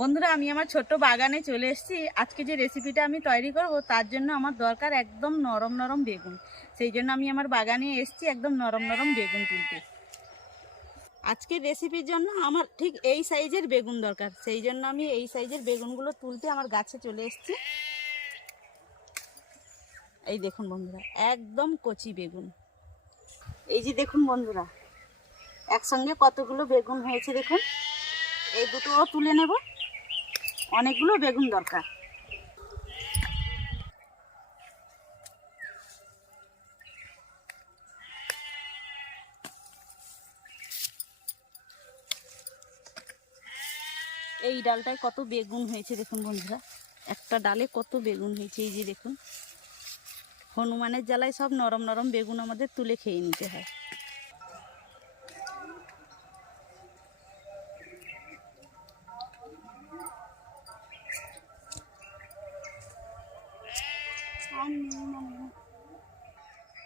বন্ধুরা, আমি আমার ছোট্ট বাগানে চলে এসেছি। আজকে যে রেসিপিটা আমি তৈরি করব, তার জন্য আমার দরকার একদম নরম নরম বেগুন। সেই জন্য আমি আমার বাগানে এসেছি একদম নরম নরম বেগুন তুলতে। আজকের রেসিপির জন্য আমার ঠিক এই সাইজের বেগুন দরকার। সেই জন্য আমি এই সাইজের বেগুনগুলো তুলতে আমার গাছে চলে এসেছি। এই দেখুন বন্ধুরা, একদম কচি বেগুন। এই যে দেখুন বন্ধুরা, একসঙ্গে কতগুলো বেগুন হয়েছে দেখুন। এই দুটোও তুলে নেব। অনেকগুলো বেগুন দরকার। এই ডালটায় কত বেগুন হয়েছে দেখুন বন্ধুরা। একটা ডালে কত বেগুন হয়েছে, এই যে দেখুন। হনুমানের জ্বালায় সব নরম নরম বেগুন আমাদের তুলে খেয়ে নিতে হয়।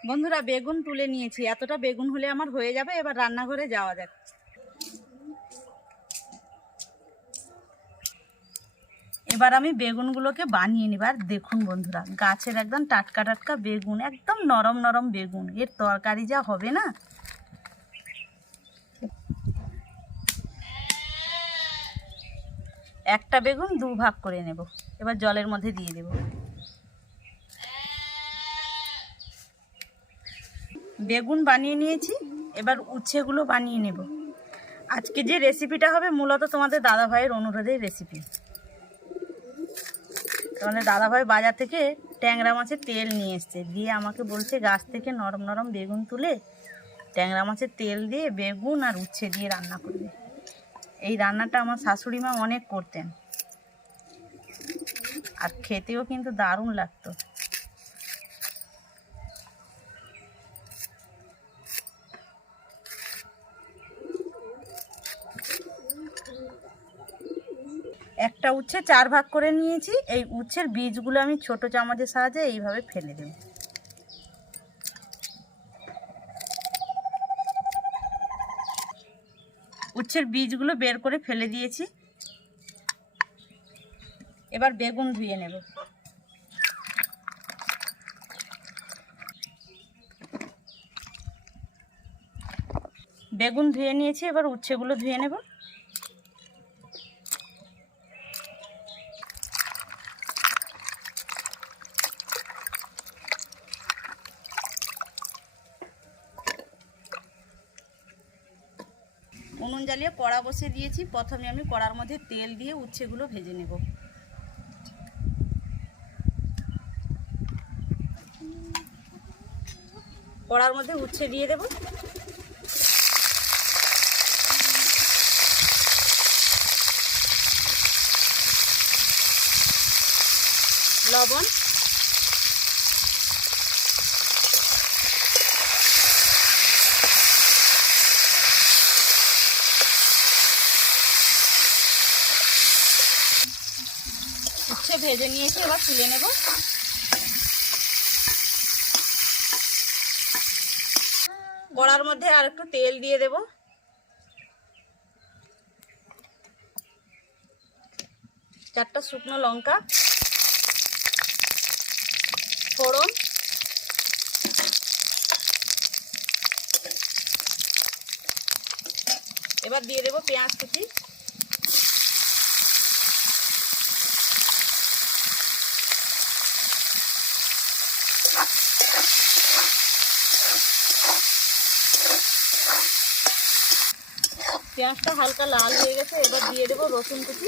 বন্ধুরা, বেগুন তুলে নিয়েছি। এতটা বেগুন হলে আমার হয়ে যাবে, এবার রান্নাঘরে যাওয়া যাক। এবার আমি বেগুনগুলোকে বানিয়ে নিব। আর দেখুন বন্ধুরা, গাছের একদম টাটকা টাটকা বেগুন, একদম নরম নরম বেগুন। এর তরকারি যা হবে না? একটা বেগুন দু ভাগ করে নেব। এবার জলের মধ্যে দিয়ে দেব। বেগুন বানিয়ে নিয়েছি, এবার উচ্ছেগুলো বানিয়ে নেব। আজকে যে রেসিপিটা হবে মূলত তোমাদের দাদা ভাইয়ের অনুরোধের রেসিপি। তাহলে দাদাভাই বাজার থেকে ট্যাংরা মাছের তেল নিয়ে এসছে। দিয়ে আমাকে বলছে, গাছ থেকে নরম নরম বেগুন তুলে ট্যাংরা মাছের তেল দিয়ে বেগুন আর উচ্ছে দিয়ে রান্না করবে। এই রান্নাটা আমার শাশুড়ি মা অনেক করতেন। আর খেতেও কিন্তু দারুণ লাগতো একটা উচ্ছে চার ভাগ করে নিয়েছি। এই উচ্ছের বীজগুলো আমি ছোট চামচের সাহায্যে এইভাবে ফেলে দেব। উচ্ছের বীজগুলো বের করে ফেলে দিয়েছি। এবার বেগুন ধুয়ে নেব। বেগুন ধুয়ে নিয়েছি, এবার উচ্ছেগুলো ধুয়ে নেব। জ্বালিয়ে কড়া বসে দিয়েছি। প্রথমে আমি কড়ার মধ্যে তেল দিয়ে উচ্ছেগুলো ভেজে নেব। কড়ার মধ্যে উচ্ছে দিয়ে দেব। লবণ উচ্ছে ভেজে নিয়েছি, এবার তুলে নেব। কড়ার মধ্যে আর একটু তেল দিয়ে দেব। চারটা শুকনো লঙ্কা, ফোড়ন, এবার দিয়ে দেবো পেঁয়াজ কুচি। পেঁয়াজটা হালকা লাল হয়ে গেছে, এবার দিয়ে দেবো রসুন কুচি।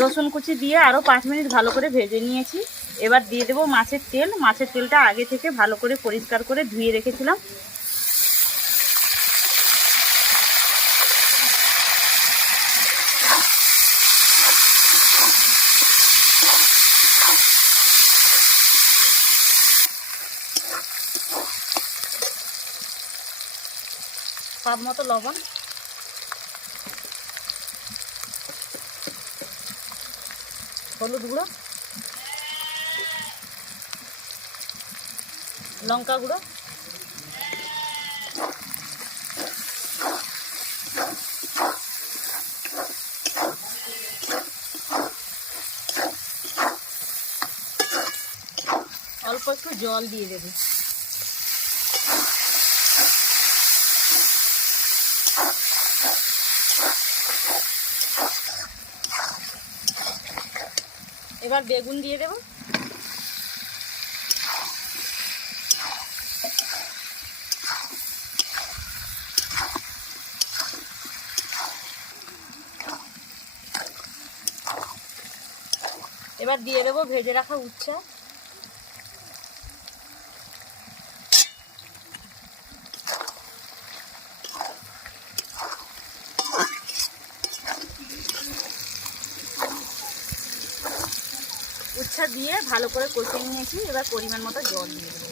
রসুন কুচি দিয়ে আরও পাঁচ মিনিট ভালো করে ভেজে নিয়েছি। এবার দিয়ে দেবো মাছের তেল। মাছের তেলটা আগে থেকে ভালো করে পরিষ্কার করে ধুয়ে রেখেছিলাম। স্বাদ মতো লবণ। হলুদ গুঁড়ো। লঙ্কা গুঁড়ো। অল্প একটু জল দিয়ে দেবে। এবার বেগুন দিয়ে দেব। এবার দিয়ে দেবো ভেজে রাখা উচ্ছা। উচ্ছা দিয়ে ভালো করে কষিয়ে নিয়েছি, এবার পরিমাণ মতো জল দিয়ে দেবো।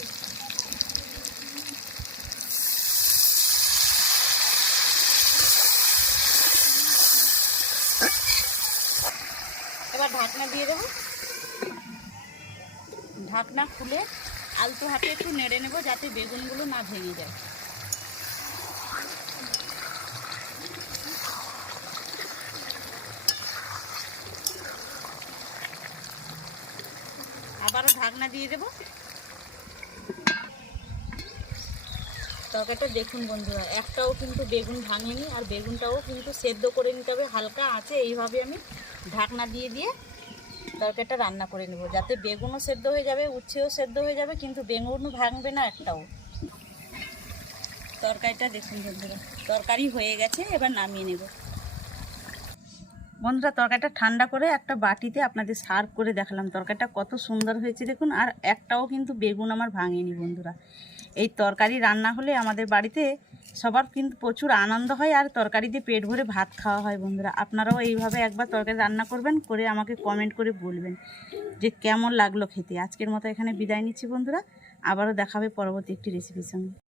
এবার ঢাকনা দিয়ে দেবো। ঢাকনা খুলে আলতো হাতে একটু নেড়ে নেব, যাতে বেগুনগুলো না ভেঙে যায় আবারও ঢাকনা দিয়ে দেবো। তরকারিটা দেখুন বন্ধুরা, একটাও কিন্তু বেগুন ভাঙেনি আর বেগুনটাও কিন্তু সেদ্ধ করে নিতে হবে, হালকা আছে, এইভাবে আমি ঢাকনা দিয়ে দিয়ে তরকারিটা রান্না করে নেব। যাতে বেগুনও সেদ্ধ হয়ে যাবে, উচ্ছেও সেদ্ধ হয়ে যাবে, কিন্তু বেগুনও ভাঙবে না একটাও। তরকারিটা দেখুন বন্ধুরা, তরকারি হয়ে গেছে, এবার নামিয়ে নেব। বন্ধুরা, তরকারিটা ঠান্ডা করে একটা বাটিতে আপনাদের সার্ভ করে দেখালাম। তরকারিটা কত সুন্দর হয়েছে দেখুন, আর একটাও কিন্তু বেগুন আমার ভাঙেনি বন্ধুরা। এই তরকারি রান্না হলে আমাদের বাড়িতে সবার কিন্তু প্রচুর আনন্দ হয়, আর তরকারি দিয়ে পেট ভরে ভাত খাওয়া হয় বন্ধুরা। আপনারাও এইভাবে একবার তরকারি রান্না করবেন, করে আমাকে কমেন্ট করে বলবেন যে কেমন লাগল খেতে। আজকের মতো এখানে বিদায় নিচ্ছি বন্ধুরা। আবারও দেখাবে পরবর্তী একটি রেসিপির সঙ্গে।